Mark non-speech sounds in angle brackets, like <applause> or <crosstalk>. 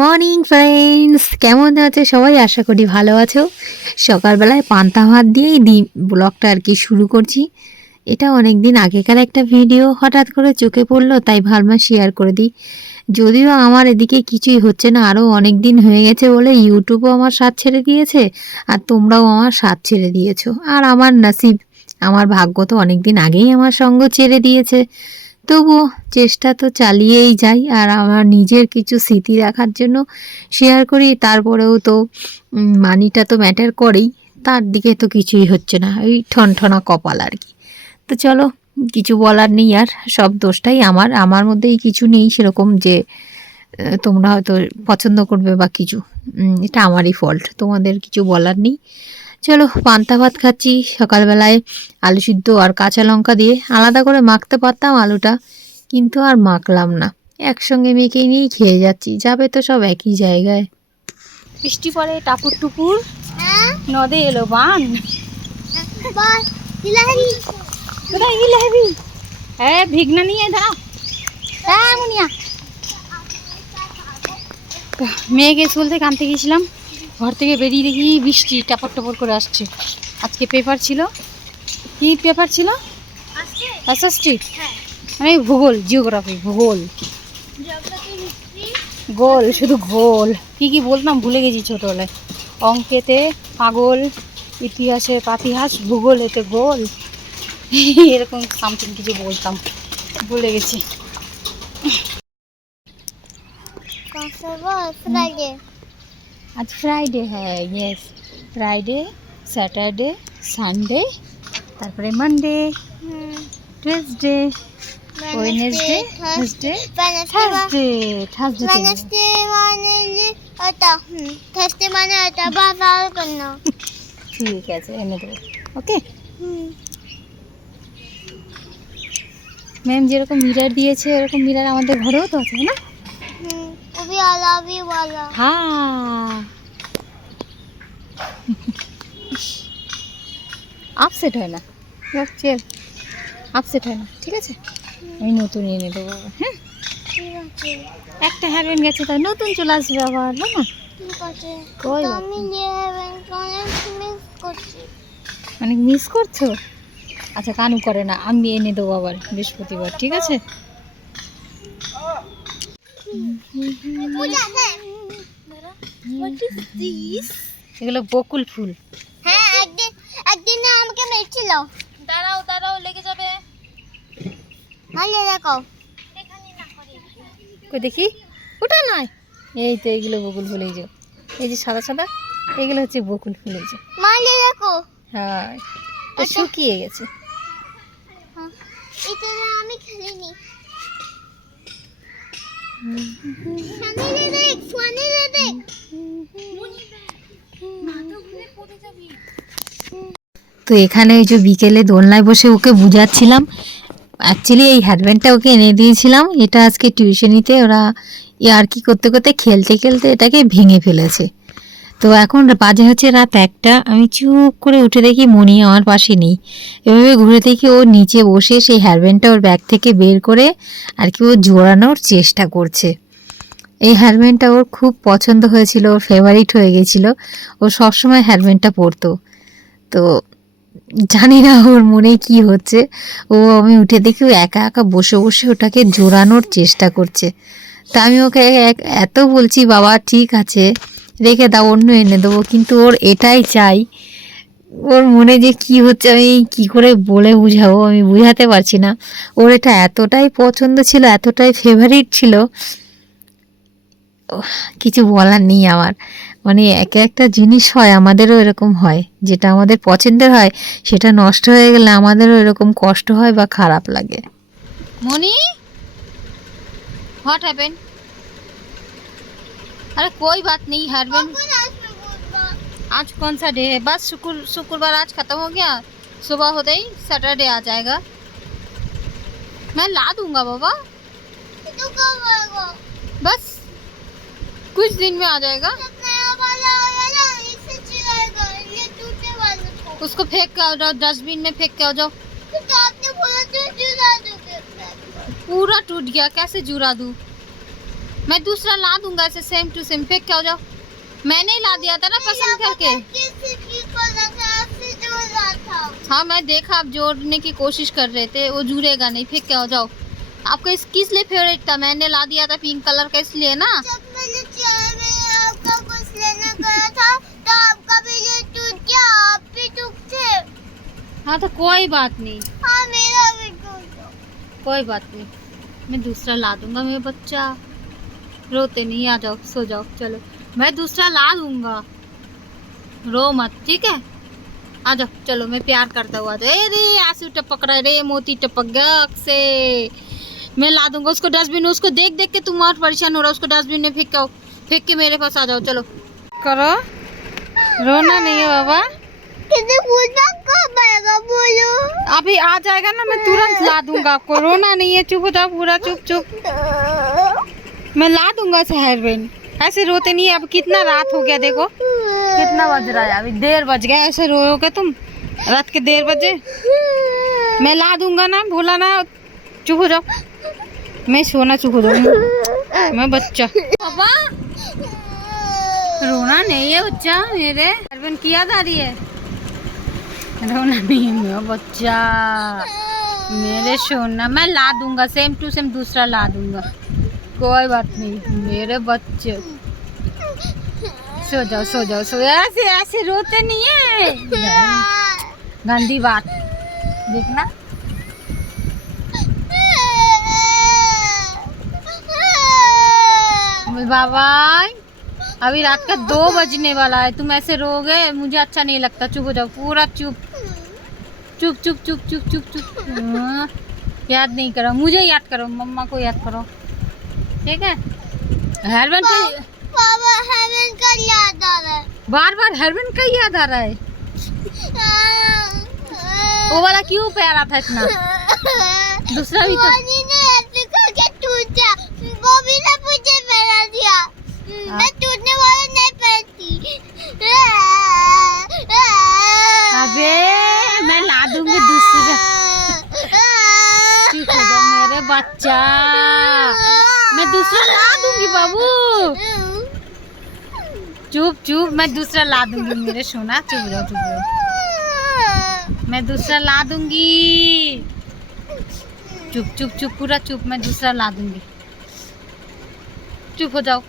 Morning friends কেমন আছে? সবাই আশা করি ভালো আছো। সকালবেলায় পান্তা ভাত দিয়েই দি ব্লগটা আর কি শুরু করছি। এটা অনেক দিন আগেকার একটা ভিডিও হঠাৎ করে চোখে পড়ল, তাই ভাবলাম শেয়ার করে দিই। যদিও আমার এদিকে কিছুই হচ্ছে না আরও অনেক দিন হয়ে গেছে বলে ইউটিউবও আমার সাথ ছেড়ে দিয়েছে, আর তোমরাও আমার সাথ ছেড়ে দিয়েছ। আর আমার নাসিব, আমার ভাগ্য তো অনেক দিন আগেই আমার সঙ্গ ছেড়ে দিয়েছে। তবুও চেষ্টা তো চালিয়েই যাই আর আমার নিজের কিছু স্মৃতি রাখার জন্য শেয়ার করি। তারপরেও তো মানিটা তো ম্যাটার করেই। তার দিকে তো কিছুই হচ্ছে না ওই ঠনঠনা কপাল আর কি। তো চলো, কিছু বলার নেই আর, সব দোষটাই আমার। আমার মধ্যেই কিছু নেই সেরকম যে তোমরা হয়তো পছন্দ করবে বা কিছু। এটা আমারই ফল্ট তোমাদের কিছু বলার নেই। চলো পান্তা ভাত খাচ্ছি সকালবেলায় আলু সিদ্ধ আর কাঁচা লঙ্কা দিয়ে আলাদা করে মাখতে পারতাম আলুটা কিন্তু আর মাখলাম না। একসঙ্গে মেখে নিয়েই খেয়ে যাচ্ছি যাবে তো সব একই জায়গায়। বৃষ্টি পড়ে টাপুর টুপুর। হ্যাঁ। নদে এলো বান। বল কোথায় গেলে হেবি হ্যাঁ ভিগনা নিয়ে হ্যাঁ মুনিয়া। মেয়েকে স্কুল থেকে আনতে গেছিলাম ঘর থেকে বেরিয়ে দেখি বৃষ্টি টাপর টাপর করে আসছে। আজকে পেপার ছিল। কি পেপার ছিল? এসএসটি মানে ভূগোল জিওগ্রাফি ভূগোল। গোল শুধু গোল। কি কি বলতাম ভুলে গেছি ছোটবেলায়। অঙ্কেতে পাগল ইতিহাসে পাতিহাস ভূগোলেতে গোল। <laughs> এরকম সামথিং কিছু বলতাম। ভুলে গেছি। আজ ফ্রাইডে হ্যাঁ ইয়েস ফ্রাইডে স্যাটারডে সানডে তারপরে Monday Tuesday Wednesday Thursday Thursday Thursday মানে ওটা থার্সডে মানে ওটা বাজার করনো ঠিক আছে, এনে দেবো ওকে ম্যাম যেরকম মিরার দিয়েছে, এরকম মিরার আমাদের ঘরেও তো আছে না? ওবি আলাবি বলা হ্যাঁ আপসেট হয় না? চেল আপসেট হয় না? ঠিক আছে? আমি নতুন এনে দেবো আবার, হ্যাঁ? একটা হ্যারবেন গেছে তাই নতুন চলে আসবে আবার না? না কই আমি অনেক মানে মিস করছ? আচ্ছা কানু করে না আমি এনে দেবো আবার বৃহস্পতিবার ঠিক আছে? এগুলো বকুল ফুল। হ্যাঁ একদিন একদিন না আমাকে মেরেছিল দাঁড়াও দাঁড়াও লেগে যাবে। ভালো দেখো কই দেখি? ওটা নয়। এই তো এইগুলো বকুল ফুল এই যে। এই যে সাদা সাদা এগুলো হচ্ছে বকুল ফুল এই যে। মালে দেখো হ্যাঁ শুকিয়ে গেছে। এটা আমি খেলিনি সামনে দেখ সামনে দেখ তো এখানে ওই যে বিকেলে দোলনায় বসে ওকে বুঝাচ্ছিলাম। অ্যাকচুয়ালি এই হ্যাডব্যান্ডটা ওকে এনে দিয়েছিলাম। এটা আজকে টিউশনিতে ওরা আর কি করতে করতে, খেলতে খেলতে এটাকে ভেঙে ফেলেছে। তো এখন বাজে হচ্ছে রাত একটা। আমি চুপ করে উঠে দেখি মনি আমার পাশে নেই। এভাবে ঘুরে দেখি ও নিচে বসে সেই হ্যারব্যান্ডটা ওর ব্যাগ থেকে বের করে আর কি ও জোড়ানোর চেষ্টা করছে। এই হ্যারব্যান্ডটা ওর খুব পছন্দ হয়েছিল, ওর ফেভারিট হয়ে গেছিল। ও সবসময় হ্যারব্যান্ডটা পরতো। তো জানি না ওর মনে কি হচ্ছে। ও আমি উঠে দেখি ও একা একা বসে বসে ওটাকে জোড়ানোর চেষ্টা করছে। তা আমি ওকে এত বলছি, বাবা, ঠিক আছে। রেখে দাও, অন্য এনে দেবো। কিন্তু ওর এটাই চাই। ওর মনে যে কি হচ্ছে, আমি কি করে বলে বুঝাবো, আমি বুঝাতে পারছি না। ওর এটা এতটাই পছন্দ ছিল, এতটাই ফেভারিট ছিল। কিছু বলার নেই আমার। মানে এক একটা জিনিস হয়, আমাদেরও এরকম হয়। যেটা আমাদের পছন্দের হয়, সেটা নষ্ট হয়ে গেলে আমাদেরও এরকম কষ্ট হয় বা খারাপ লাগে। মনি হোয়াট হ্যাপেন अरे कोई बात नहीं हरबन आज कौन सा डे है? बस शुक्र शुक्रवार आज खत्म हो गया। सुबह होते ही सैटरडे आ जाएगा। मैं ला दूँगा बाबा। तू कब आएगा बस कुछ दिन में आ जाएगा। उसको फेंक के आ जाओ डस्टबिन में फेंक के आ जाओ। तो तो पूरा टूट गया कैसे जुड़ा दूँ? मैं दूसरा ला दूँगा ऐसे सेम टू सेम फेंक के हो जाओ? मैंने ही ला दिया था ना पसंद करके। हाँ मैं देखा आप जोड़ने की कोशिश कर रहे थे वो जुड़ेगा नहीं। फेंक के हो जाओ? आपका इस किस लिए फेवरेट था? मैंने ला दिया था पिंक कलर का इसलिए ना। जब मैंने चाय में आपका कुछ लेना गया था तो हाँ तो कोई बात नहीं। हाँ मेरा भी कोई बात नहीं। मैं दूसरा ला दूँगा मेरे बच्चा। रोते नहीं आ जाओ सो जाओ चलो। मैं दूसरा ला दूँगा। रो मत ठीक है? आ जाओ चलो मैं प्यार करता हुआ ए रे आँसू टपक रहा है रे मोती टपक गया से। मैं ला दूँगा उसको डस्टबिन उसको देख देख के तुम और परेशान हो रहा उसको डस्टबिन में फेंक आओ। फेंक के मेरे पास आ जाओ चलो। करो। रोना नहीं है बाबा। अभी आ जाएगा ना मैं तुरंत ला दूँगा आपको। रोना नहीं है चुप हो जाओ पूरा चुप चुप। मैं ला दूँगा शहर बेन ऐसे रोते नहीं अब कितना रात हो गया देखो। कितना बज रहा है अभी? देर बज गया ऐसे रोओगे तुम। रात के देर बजे। मैं ला दूँगा ना भूला ना चुप हो जाओ। मैं सोना चुप हो जाऊँगी। मैं बच्चा। पापा रोना नहीं है बच्चा मेरे। अरविंद की याद आ रही है? रोना नहीं है मेरा बच्चा। मेरे सोना मैं ला दूँगा सेम टू सेम दूसरा ला दूँगा। कोई बात नहीं मेरे बच्चे। सो जाओ सो जाओ सो ऐसे ऐसे रोते नहीं है। गंदी बात। देखना। बाबा अभी रात का दो बजने वाला है। तुम ऐसे रोगे मुझे अच्छा नहीं लगता। चुप हो जाओ पूरा चुप। चुप चुप चुप चुप चुप चुप। हाँ, याद नहीं करो। मुझे याद करो मम्मा को याद करो। ठीक है? हेरबन का पापा हेरबन का याद आ रहा है। बार बार हेरबन का याद आ रहा है। वो वाला क्यों प्यारा था इतना? दूसरा भी तो- था हाँ। अबे मैं ला दूँगी दूसरा <laughs> मेरे बच्चा? दूसरा ला दूँगी बाबू। चुप चुप, मैं दूसरा ला दूँगी, मेरे सोना। चुप रहो चुप रहो। मैं दूसरा ला दूँगी। चुप चुप चुप, पूरा चुप, मैं दूसरा ला दूँगी। चुप हो जाओ।